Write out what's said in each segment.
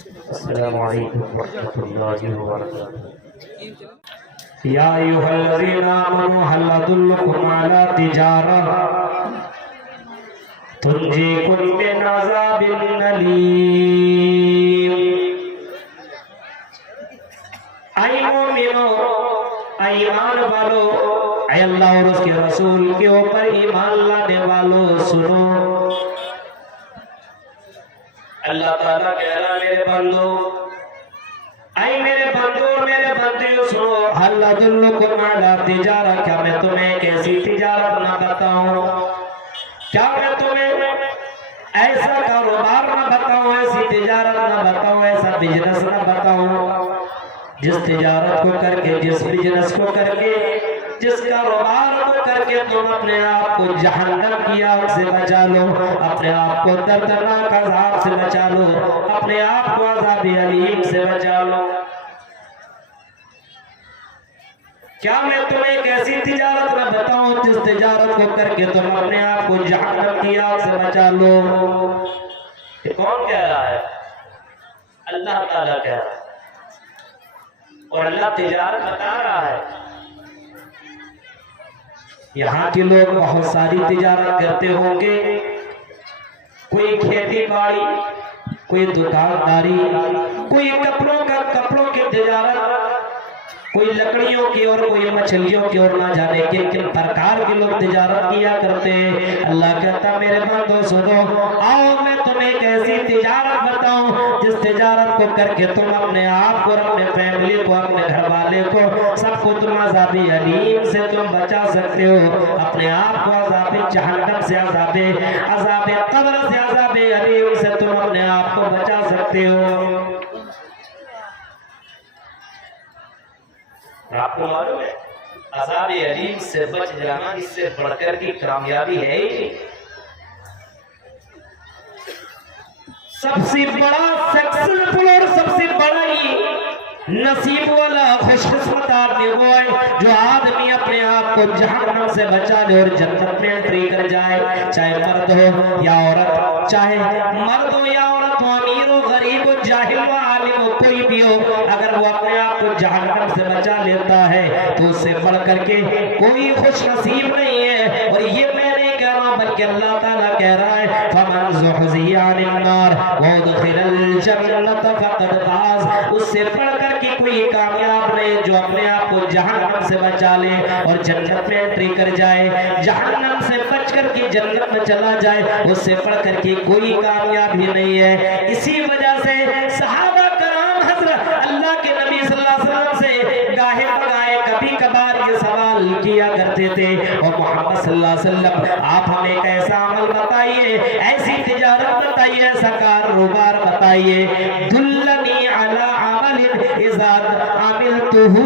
अस्सलामु अलैकुम वरहमतुल्लाहि वबरकातुहू। या अय्युहल्लज़ीना आमनू हल अदुल्लुकुम अला तिजारह तुंजीकुम मिन अज़ाबिन अलीम। ऐ मोमिनो, ऐ ईमान वालो, ऐ अल्लाह और उसके रसूल के ऊपर ईमान लाने वालों सुनो। अल्लाह ताला कह रहा मेरे बंदो, ऐ मेरे बंदो, मेरे बंदे सुनो। हल अदुल्लुकुम अला तिजारह, क्या मैं तुम्हें एक ऐसी तिजारत ना बताऊं? क्या मैं तुम्हें ऐसा कारोबार ना बताऊं, ऐसी तिजारत ना बताऊं, ऐसा बिजनेस ना बताऊं जिस तिजारत को करके, जिस बिजनेस को करके, जिस कारोबार को करके तुम अपने आप को जहन्नम की आग से बचा लो, अपने आप को दर्दनाक अज़ाब से बचा लो, अपने आप को अज़ाब अलीम से बचा लो। क्या मैं तुम्हें एक ऐसी तिजारत न बताऊं जिस तिजारत को करके तुम अपने आप को जहन्नम की आग से बचा लो? ये कौन कह रहा है? अल्लाह ताला कह रहा है, और अल्लाह तिजारत बता रहा है। यहाँ के लोग बहुत सारी तिजारत करते होंगे, कोई खेती बाड़ी, कोई दुकानदारी, कोई कपड़ों की तिजारत, कोई लकड़ियों की और कोई मछलियों की और ना जाने के किन प्रकार के लोग तिजारत किया करते हैं। अल्लाह कहता मेरे बंदो सुनो, आओ मैं तुम्हें एक ऐसी तिजारत बताऊं जिस तिजारत को करके तुम अपने आप को, अपने फैमिली को, अपने घर वाले को, सबको तुम अज़ाबे अलीम से तुम बचा सकते हो। अपने आप को अज़ाबे जहन्नम से, अज़ाबे कब्र से, अज़ाबे अलीम से तुम अपने आप को बचा सकते हो। आपको मालूम है अज़ाब अलीम से बच जाना इससे बढ़कर की कामयाबी है ही नहीं। सबसे बड़ा सक्सेसफुल और सबसे बड़ा ही नसीब वाला खुशकिस्मत आदमी वो है जो आदमी अपने आप को जहन्नम से बचा ले और जन्नत में एंट्री कर जाए। चाहे मर्द हो या औरत, चाहे मर्द हो या औरत हो, अमीर हो, गरीब हो, जाहिल हो, आलिम हो, कोई भी हो, अगर वो अपने आप को जहन्नम से बचा लेता है तो उससे बढ़ करके कोई खुश नसीब नहीं है। और ये मैं नहीं कह रहा बल्कि अल्लाह ताला कह रहा है, फमन ज़ुहज़िया अनिन नार व उदखिलल जन्नत फ़क़द फ़ाज़। उससे बढ़ करके कोई कामयाब नहीं जो अपने आप को जहन्नम से बचा ले और जन्नत में एंट्री कर जाए, जहन्नम से बच करके जन्नत में चला जाए, उससे बढ़ करके कोई कामयाबी नहीं है। इसी वजह से सहाबा कराम हज़रत अल्लाह के नबी सल्लल्लाहु अलैहि वसल्लम से गाहे बगाए कभी कभार ये सवाल किया करते थे, और मोहम्मद सल्लल्लाहु अलैहि वसल्लम आप हमें एक ऐसा अमल बताइए, ऐसी तिजारत बताइए, ऐसा कारोबार बताइए, दुल्लनी अला अमलिन इज़ा अमिलतुहु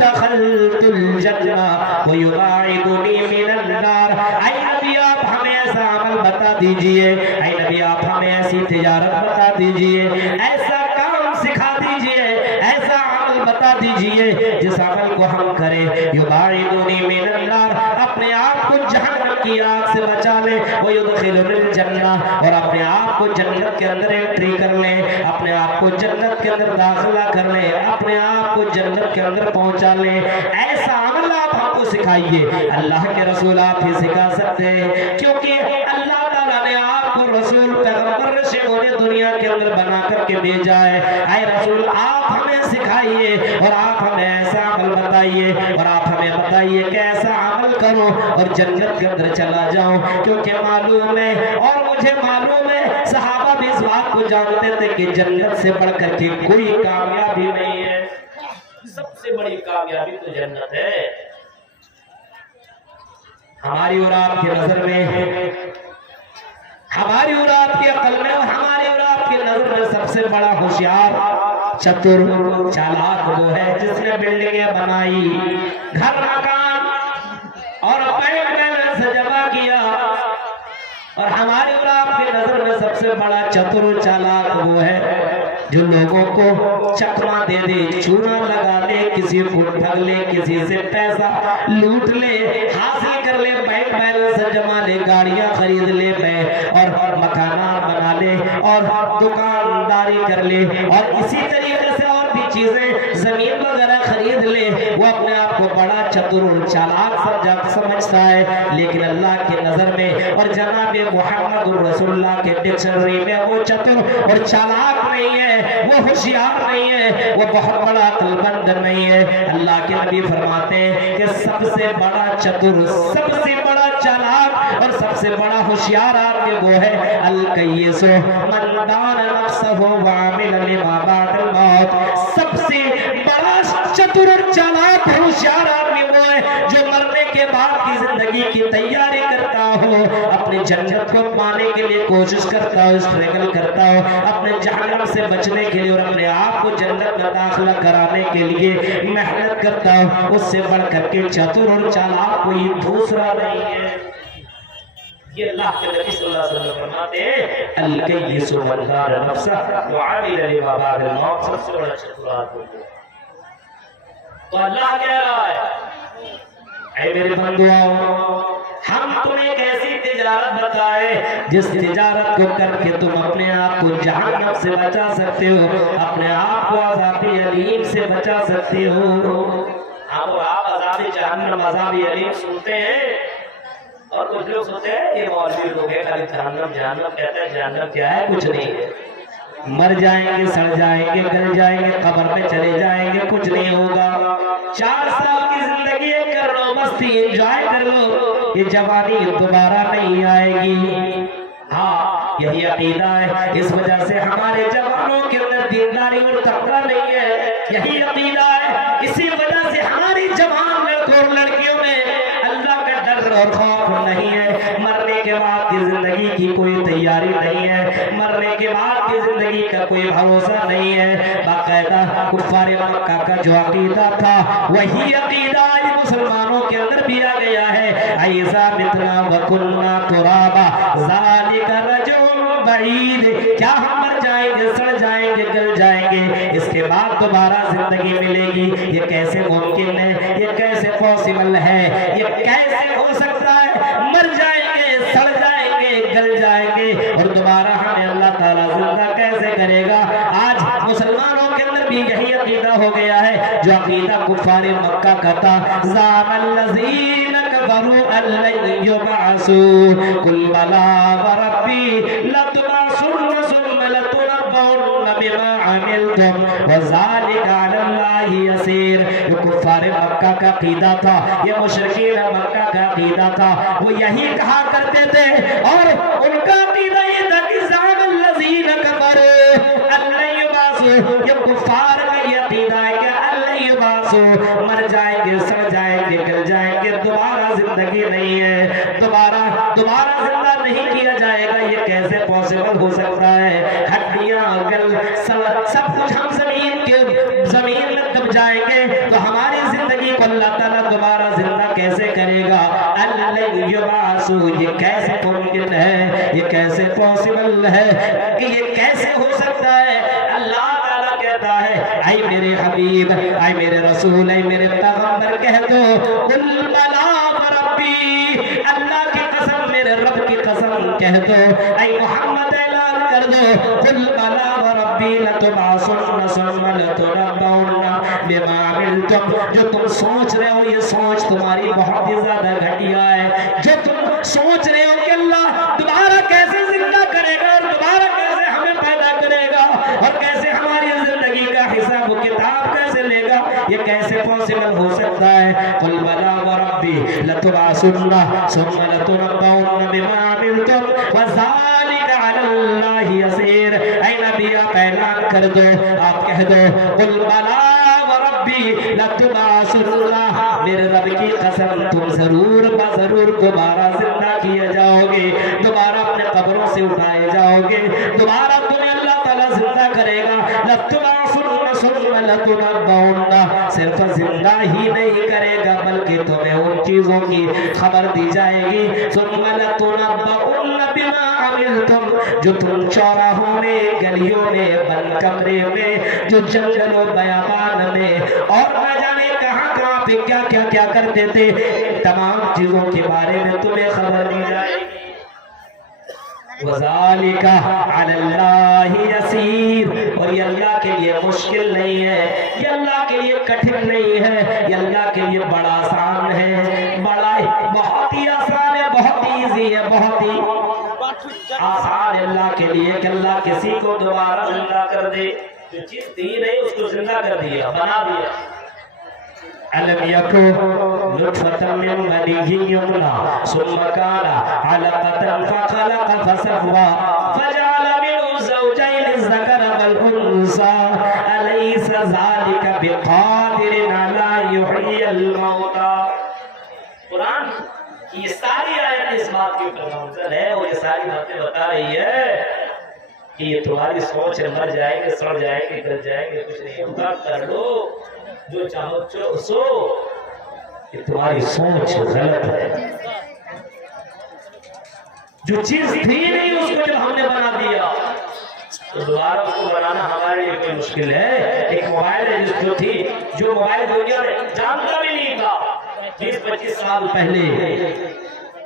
दखलतुल जन्नह व युबाइदुनी मिनन नार। ऐ नबी आप हमें ऐसा अमल बता दीजिए, ऐ नबी आप हमें ऐसी तिजारत बता दीजिए, ऐसा काम सिखा दीजिए, ऐसा अमल बता दीजिए जिस अमल को हम करें युबाइदुनी मिनन नार, अपने आप को जहन्नम की आग से बचा ले, वो युदखिलुनिल जन्नह, और अपने आप को जन्नत के अंदर एंट्री कर ले, अपने आप को जन्नत के अंदर दाखिला कर ले, अपने आप को जन्नत के अंदर पहुंचा ले। ऐसा अमल आप हमको सिखाइए। अल्लाह के रसूल आप ही सिखा सकते हैं, क्योंकि अल्लाह ताला ने आपको रसूल पैगंबर से दुनिया के अंदर बना करके भेजा है। आए रसूल आप हमें सिखाइए और आप हमें ऐसा अमल बताइए, और आप हमें बताइए कैसा अमल करो और जन्नत के अंदर चला जाऊं। क्योंकि मालूम है और मुझे मालूम है, सहाबा भी इस बात को जानते थे कि जन्नत से बढ़कर के कोई कामयाबी नहीं है। सबसे बड़ी कामयाबी तो जन्नत है। हमारी और आपकी नजर में, हमारी और आपकी अकल में, और हमारी और आपकी नजर में सबसे बड़ा होशियार, चतुर, चालाक वो है जिसने बिल्डिंगें बनाई, घर मकान और बैंक बैलेंस जमा किया। और हमारी और आपकी नजर में सबसे बड़ा चतुर चालाक वो है जो लोगों को चकमा दे दे, चूना लगा ले, किसी को ठग ले, किसी से पैसा लूट ले, हासिल कर ले, बैंक बैलेंस जमा ले, गाड़ियां खरीद ले और मकाना बना बना ले और दुकानदारी कर ले और इसी तरीके से और भी चीजें जमीन वगैरह खरीद ले, वो अपने आप को बड़ा चतुर और चालाक समझता है। लेकिन अल्लाह की नजर में और जनाब मोहम्मद रसूलुल्लाह के डिक्शनरी में वो चतुर और चालाक नहीं है, वो होशियार नहीं है, वो बहुत बड़ा अक्लमंद नहीं है। अल्लाह के नबी फरमाते हैं कि सबसे बड़ा चतुर, सबसे बड़ा चालाक और सबसे बड़ा होशियार आदमी वो है अल-कय्यिस मन दान नफ्सहु व अमिल लिमा बअदल मौत। सबसे बड़ा चतुर और चालाक होशियार आदमी वो है जो मरने के बाद की जिंदगी की तैयारी करता हो, अपने जन्नत को पाने के लिए कोशिश करता हो, स्ट्रगल करता हो, अपने जहन्नम से बचने के लिए और अपने आप को जन्नत में दाखिला कराने के लिए मेहनत करता हो। उससे बढ़ करके चतुर और चालाक कोई दूसरा नहीं है। ये अल्लाह के नबी सल्लल्लाहु अलैहि वसल्लम फरमाते हैं अल-कय्यिस मन दान नफ्सहु व अमिल लिमा बअदल मौत। सबसे बड़ा चतुर आदमी तो अल्लाह कह रहा है ऐ मेरे बंदुओं, हम तुम्हें एक ऐसी तिजारत बताए जिस तिजारत को करके तुम अपने आप को जहन्नम से बचा सकते हो, अपने आप को अज़ाबे अलीम से बचा सकते हो। आप अज़ाबे जहन्नम अज़ाबे अलीम सुनते हैं और कुछ लोग सोचते हैं ये मौलवी लोग हैं, खाली जहन्नम जहन्नम कहते हैं। जहन्नम क्या है? कुछ नहीं है। मर जाएंगे, सड़ जाएंगे, गल जाएंगे, कब्र पे चले जाएंगे, कुछ नहीं होगा। 4 साल की जिंदगी कर लो, मस्ती एंजॉय कर लो, ये जवानी दोबारा नहीं आएगी। हाँ, यही अकीदा है। इस वजह से हमारे जवानों के अंदर दीनदारी और तकवा नहीं है, यही अकीदा है। इसी वजह से हमारी जवान लड़कों और लड़कियों में अल्लाह का डर और खौफ नहीं है। मरने के बाद की जिंदगी की कोई तैयारी नहीं है, मरने के बाद की जिंदगी का कोई भरोसा नहीं है। बाकायदा कुफ्फार मक्का का जो अकीदा था वही अकीदा आज मुसलमानों के अंदर भी आ गया है। ऐसा मितना व कुन्ना तुराबा ज़ालिका रजुम बईद, क्या हम मर जाएंगे, सड़ जाएंगे, गल जाएंगे, इसके बाद दोबारा जिंदगी मिलेगी? ये कैसे मुमकिन है? ये कैसे पॉसिबल है? ये कैसे हो सकता है? मर जाएंगे, सड़ जाएंगे, गल जाएंगे और दोबारा हमें अल्लाह ताला जिंदा कैसे करेगा? आज मुसलमानों के अंदर भी यही अकीदा हो गया है जो अकीदा कुफ्फारे मक्का का था। ज़ामल्लज़ीना कफ़रू अल्लन युबअसू कुल बला व रब्बी लतुबअसुन्न सुम्मा लतुनब्बउन्न बिमा अमिलतुम व ज़ालिका अलल्लाहि यसीर। जो कुफ्फारे मक्का का अकीदा था, ये मुशरिकीन मक्का का अकीदा था, वो यही कहा करते थे और उनका अकीदा ये था कि ज़ामल्लज़ीना कफ़रू अल्लन युबअसू, ये कुफ्फार का ये अकीदा है कि अल्लन युबअसू, मर जाएंगे, सड़ जाएंगे, गल जाएंगे, दोबारा जिंदगी नहीं है, दोबारा जिंदा नहीं किया जाएगा। ये कैसे पॉसिबल हो सकता है? हड्डियां गल सब कुछ हम जमीन में दब जाएंगे तो हमारी जिंदगी को अल्लाह ताला दोबारा जिंदा कैसे करेगा? अल्लन युबअसू, ये कैसे मुमकिन है? ये कैसे पॉसिबल है कि ये कैसे हो सकता है? अल्लाह ताला कहता है ऐ मेरे हबीब, ऐ मेरे रसूल, ऐ मेरे पैगंबर कह दो कुल बला व रब्बी, अल्लाह की कसम, मेरे रब की कसम कह दो, ऐ मोहम्मद ऐलान कर दो कुल बला व रब्बी लतुबअसुन्न सुम्मा लतुनब्बउन्न बिमा अमिलतुम। जो तुम सोच रहे हो ये सोच तुम्हारी बहुत ही ज्यादा घटिया है। जो तुम सोच रहे हो कि अल्लाह दोबारा कैसे जिंदा करेगा और दोबारा कैसे हमें पैदा करेगा और कैसे हमारी जिंदगी का हिसाब किताब कैसे लेगा, ये कैसे पॉसिबल हो सकता है? कुल बला व रब्बी लतुबअसुन्न सुम्मा लतुनब्बउन्न बिमा अमिलतुम व ज़ालिका अलल्लाहि यसीर। ऐ नबी आप ऐलान कर दो, आप कह दो कुल बला व रब्बी लतुबअसुन्न, मेरे रब की कसम तुम जरूर दोबारा जिंदा किए जाओगे, दोबारा अपने कब्रों से उठाए जाओगे, दोबारा तुम्हें अल्लाह ताला जिंदा करेगा। लतुबअसुन्न सुम्मा लतुनब्बउन्न, सिर्फ जिंदा ही नहीं करेगा बल्कि तुम्हें उन चीजों की खबर दी जाएगी। सुम्मा लतुनब्बउन्न बिमा अमिलतुम, जो तुम चौराहों में, गलियों में, बंद कमरे में, जो जंगलों बयाबान में और न जाने कहां पे क्या करते थे, तमाम चीजों के बारे में तुम्हें खबर दी जाएगी। वज़ालिका अलल्लाहि यसीर, और ये अल्लाह के लिए मुश्किल नहीं है, ये अल्लाह के लिए कठिन नहीं है, ये अल्लाह के लिए बड़ा आसान है, बड़ा बहुत ही आसान है, बहुत ही इजी है, बहुत ही आसान अल्लाह के लिए कि अल्लाह किसी को दोबारा जिंदा कर दे। जो चीज दी नहीं उसको जिंदा कर दिया, बना दिया। अलम यकु नुतफतन मिन मनिय्यिन युमना सुम्मा काना अलक़तन फखलक़ फसव्वा फजअल मिनहु ज़ौजैनि ज़कर वल उन्सा अलैसा ज़ालिका बिक़ादिरिन अला युह्यिल मौता। कुरान की ये सारी आयत इस बात के ऊपर नाज़िल है, और ये सारी बातें बता रही है कि ये तुम्हारी सोच है, मर जाएंगे, सड़ जाएंगे, गिर जाएंगे, कुछ नहीं होगा, कर लो जो चाहो सो। ये तुम्हारी सोच गलत है। जो चीज थी नहीं उसको जब हमने बना दिया तो दोबारा उसको बनाना हमारे लिए कोई मुश्किल है। एक मोबाइल है जो थी, जो मोबाइल दुनिया में जानता भी नहीं था 20-25 साल पहले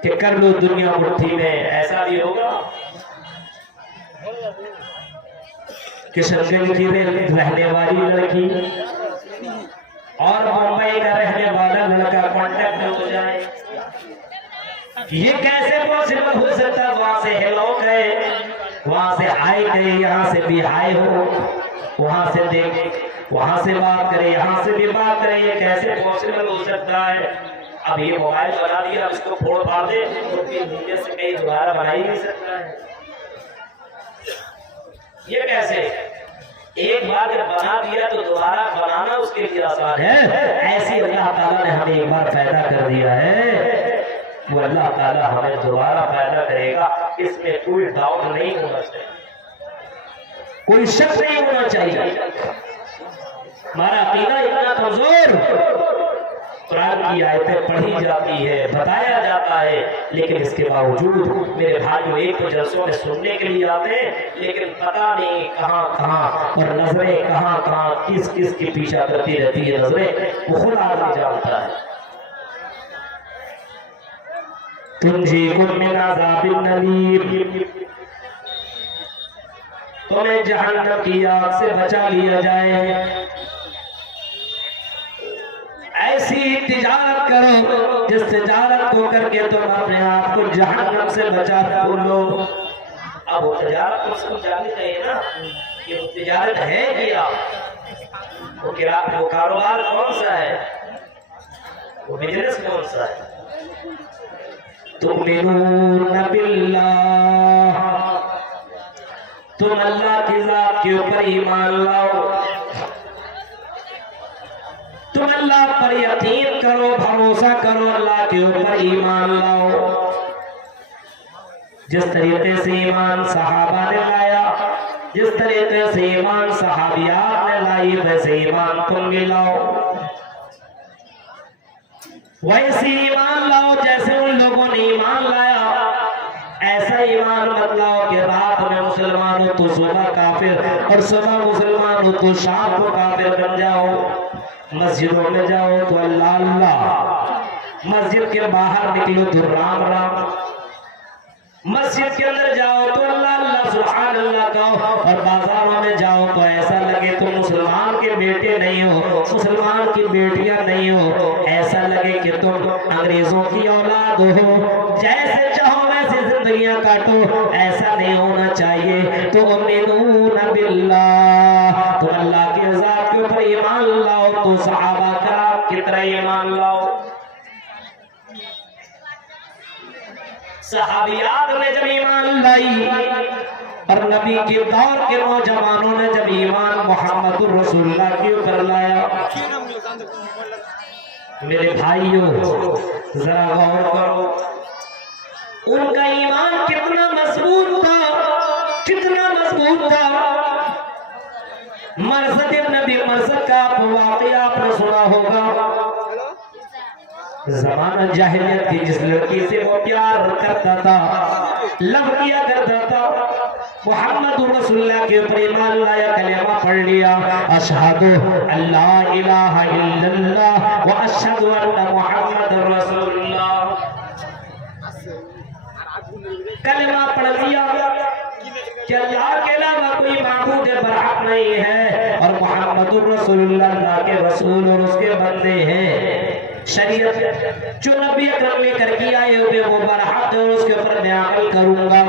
कि कर लो दुनिया मुट्ठी में, ऐसा भी होगा। किशनगंज की रहने वाली लड़की और मुंबई का रहने वाला लड़का कांटेक्ट हो जाए, ये कैसे पॉसिबल हो सकता है? वहां से हेलो गए, वहां से हाय गए, यहाँ से भी हाय हो, वहां से देख, वहां से बात करे, यहाँ से भी बात करे, ये कैसे पॉसिबल हो सकता है? अब ये मोबाइल बना दिया, इसको फोड़ फाड़ दे तो फिर दुनिया से कहीं दोबारा बना ही नहीं सकता है। ये कैसे? एक बार जब बना दिया तो दोबारा बनाना उसके लिए आसान है। ऐसी अल्लाह ताला ने हमें एक बार पैदा कर दिया है, वो अल्लाह ताला हमें दोबारा पैदा करेगा, इसमें कोई डाउट नहीं होना चाहिए, कोई शक नहीं होना चाहिए। हमारा अकीदा इतना कमजोर, कुरान की आयतें पढ़ी जाती है, बताया जाता है, लेकिन इसके बावजूद मेरे भाइयों एक तो जलसों में सुनने के लिए आते हैं, लेकिन पता नहीं कहाँ कहाँ और नजरें कहाँ कहाँ किस किस की पीछा करती रहती है नजरें, वो खुद आदमी जानता है। तुंजीकुम मिन अज़ाबिन अलीम, तुम्हें जहन्नम की आग से बचा लिया जाए। ऐसी तिजारत करो जिस तिजारत को करके तुम अपने आप को जहन्नम से बचा लो। अब वो तिजारत को सब जाननी चाहिए ना कि वो तिजारत है क्या, वो कारोबार कौन सा है, वो बिजनेस कौन सा है। तुमिनून बिल्लाह, तुम अल्लाह की जात के ऊपर ईमान लाओ, तुम अल्लाह पर यकीन करो, भरोसा करो, अल्लाह के ऊपर ईमान लाओ। जिस तरीके से ईमान सहाबा ने लाया, जिस तरीके से ईमान सहाबियात ने लाई, वैसे ईमान तुम भी लाओ, वैसे ईमान लाओ जैसे उन लोगों ने ईमान लाया। ऐसा ईमान मत लाओ कि रात में मुसलमान हो तो सुबह काफिर, और सुबह मुसलमान हो तो शाम को काफिर बन जाओ। मस्जिदों में जाओ तो अल्लाह अल्लाह, मस्जिद के बाहर निकलो तो राम राम, मस्जिद के अंदर जाओ तो अल्लाह अल्लाह सुभान अल्लाह कहो, और बाजारों में जाओ तो ऐसा लगे तुम मुसलमान के बेटे नहीं हो, मुसलमान की बेटियां नहीं हो, ऐसा लगे कि तुम अंग्रेजों की औलाद हो। जैसे चाहो वैसे जिंदगियां काटो, ऐसा नहीं होना चाहिए। तो उम्मीनून बिल्लाह, तो अल्लाह के ज़ात के ऊपर ईमान लाओ, तो सहाबा कराम की तरह ईमान लाओ। सहाबियात ने जब ईमान लाई और नबी के दौर के नौजवानों ने जब ईमान मोहम्मद रसूलुल्लाह के ऊपर लाया, मेरे भाइयों जरा गौर करो, उनका ईमान कितना मजबूत था, कितना मजबूत था। मरसद नबी मरसद का वाक़या आपने सुना होगा। ज़माना जाहिलियत की जिस लड़की से वो प्यार करता था, लव किया करता था, मुहम्मद रसूलुल्लाह के ऊपर ईमान लाया, कलेमा पढ़ लिया, अशहदु अल्ला इलाहा इल्लल्लाह व अशहदु अन्ना मुहम्मदुर रसूलुल्लाह। कलमा पढ़ लिया कि अल्लाह के अलावा कोई माबूद बरहक नहीं है और मोहम्मदुर रसूलुल्लाह अल्लाह के रसूल और उसके बंदे हैं। शरीयत जो नबी अकरम लेकर के आए हुए वो बरहक है, उसके ऊपर मैं अमल करूंगा।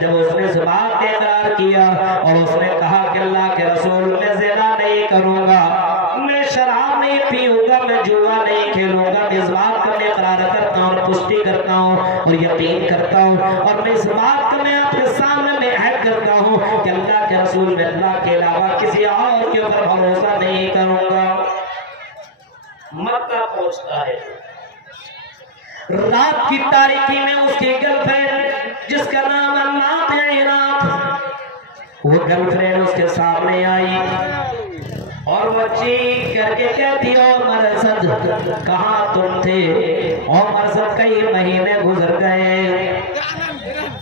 जब उसने इस बात का इकरार किया और उसने कहा कि अल्लाह के रसूल मैं ज़िना नहीं करूंगा, मैं शराब नहीं पीऊंगा, मैं जुआ नहीं खेलूंगा, इस बात का मैं इकरार करता हूँ, पुष्टि करता हूँ और यकीन करता हूँ और मैं इस बात का मैं आपके सामने में अहद करता हूँ कि अल्लाह के रसूल में अल्लाह के अलावा किसी और के ऊपर भरोसा नहीं करूंगा। मक्का पहुंचता है, रात की तारीकी में उसकी गर्लफ्रेंड जिसका नाम अन्नात है, वो गर्लफ्रेंड उसके सामने आई और वो चीख करके कहती ओ मरसद कहाँ तुम थे? ओ मरसद कई महीने गुजर गए,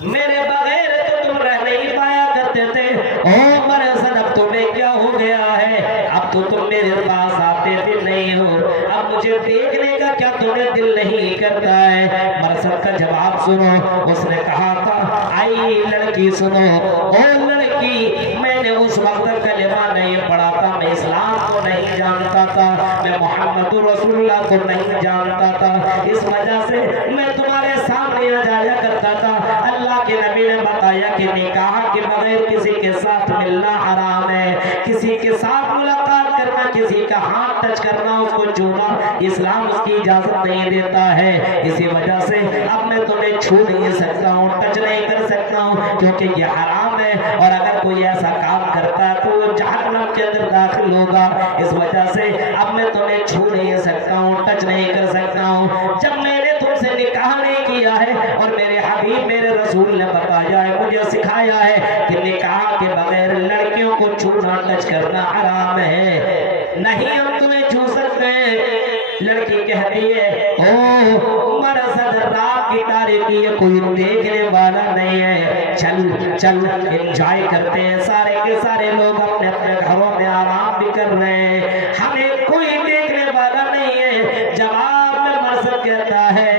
मेरे बगैर तो तुम रह नहीं पाया करते थे। ओ मरसद अब तुम्हें क्या हो गया है? अब तो तुम मेरे पास आते भी नहीं हो, अब मुझे देखने का क्या तुम्हें दिल नहीं करता है? मरसद का जवाब सुनो, उसने कहा था आई लड़की सुनो, ओ लड़की मैंने उस वक्त कलिमा नहीं पढ़ा था, मैं इस्लाम को नहीं जानता था, मैं मोहम्मद रसूलुल्लाह को नहीं जानता था, इस वजह से मैं तुम्हारे सामने आ जाया करता था। अल्लाह के नबी ने बताया कि निकाह के बगैर किसी के साथ मिलना हराम है, किसी के साथ मुलाकात करना, किसी का हाथ टच करना, उसको छूना इस्लाम उसकी इजाजत नहीं देता है। इसी वजह से अब मैं तुम्हें छू नहीं सकता हूँ, टच नहीं कर सकता हूँ, क्योंकि ये हराम है और अगर कोई ऐसा काम करता है तो वो जहन्नम के अंदर दाखिल होगा। इस वजह से अब मैं तुम्हें छू नहीं सकता हूँ, टच नहीं कर सकता हूँ। जब मैंने तुमसे निकाह नहीं किया है और मेरे हबीब मेरे रसूल ने बताया है, मुझे सिखाया है कि निकाह के बगैर लड़कियों को छूना टच करना हराम है, नहीं हम तुम्हें छू सकते हैं। लड़की कहती है ओ मरसद रात की तारीकी है, कोई देखने वाला नहीं है, चल चल एंजॉय करते हैं, सारे के सारे लोग अपने अपने घरों में आराम भी कर रहे हैं, हमें कोई देखने वाला नहीं है। जवाब में मरसद कहता है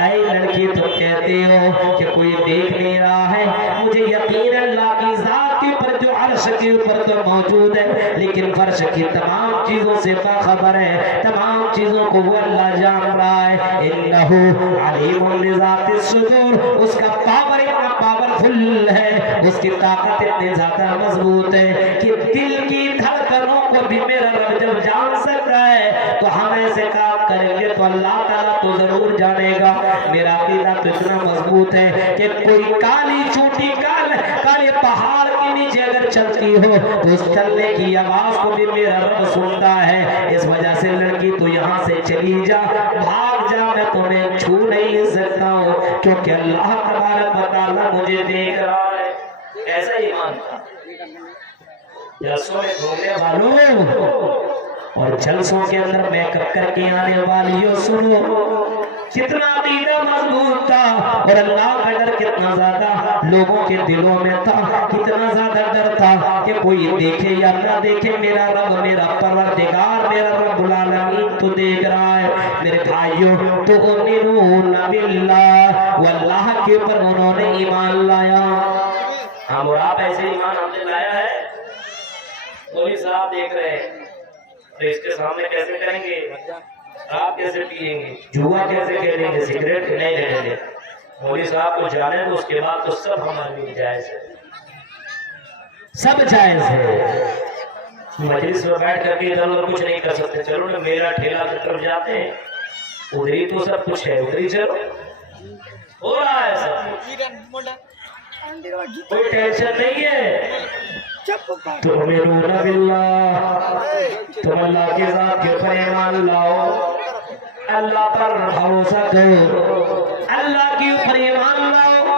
ऐ लड़की तुम कहती हो कि कोई देख नहीं रहा है, मुझे यकीन अल्लाह की ज़ात के ऊपर जो अर्श के ऊपर तो मौजूद है, लेकिन फर्श की तमाम चीजों से बाखबर है, तमाम चीजों को वो अल्लाह जान रहा है। इन्नहु अलीमुन बिज़ातिस सुदूर, उसका पावर इतना पावरफुल है, उसकी ताकत इतनी ज्यादा मजबूत है कि दिल की धड़कनों को भी मेरा रब जब जान सकता है तो हम ऐसे काम करेंगे तो अल्लाह ताला तो जरूर जानेगा। मेरा अकीदा तो इतना मजबूत है कि कोई काली छोटी काले पहाड़ के नीचे अगर चलती हो तो उस चलने की आवाज को भी मेरा रब सुनता है। इस वजह से लड़की तो यहाँ से चली जा, भाग जा, मैं तुम्हें छू नहीं सकता हूँ, क्योंकि अल्लाह तबारक व तआला मुझे देख रहा है। ऐसा ही मानता जलसों में घूमने वालों और जलसों के अंदर मेकअप करके आने वालियों, सुनो कितना अकीदा मजबूत था और अल्लाह का डर कितना ज्यादा लोगों के दिलों में था, कितना ज्यादा डर था कि कोई देखे या ना देखे, मेरा रब मेरा परवरदिगार मेरा रब्बुल आलमीन तो देख रहा है। मेरे भाइयों तो उमिनूना बिल्लाह, वल्लाह के ऊपर उन्होंने ईमान लाया। हम और आप ऐसे ईमान हमने लाया है, कोई साहब देख रहे हैं तो इसके सामने कैसे करेंगे, आप कैसे पिएंगे, जुआ कैसे खेलेंगे, सिगरेट नहीं लेंगे। मौलवी साहब को जाने तो उसके बाद तो सब हमारे लिए जायज है, सब जायज है। मजलिस में बैठ करके इधर उधर कुछ नहीं कर सकते, चलो ना मेरा ठेला की तरफ जाते हैं, उधर ही तो सब कुछ है, उधर ही चलो, हो रहा है सब, कोई टेंशन नहीं है। तुमिनूना बिल्लाह, तुम अल्लाह के ज़ात के ऊपर ईमान लाओ, अल्लाह पर भरोसा करो, अल्लाह के ऊपर ईमान लाओ।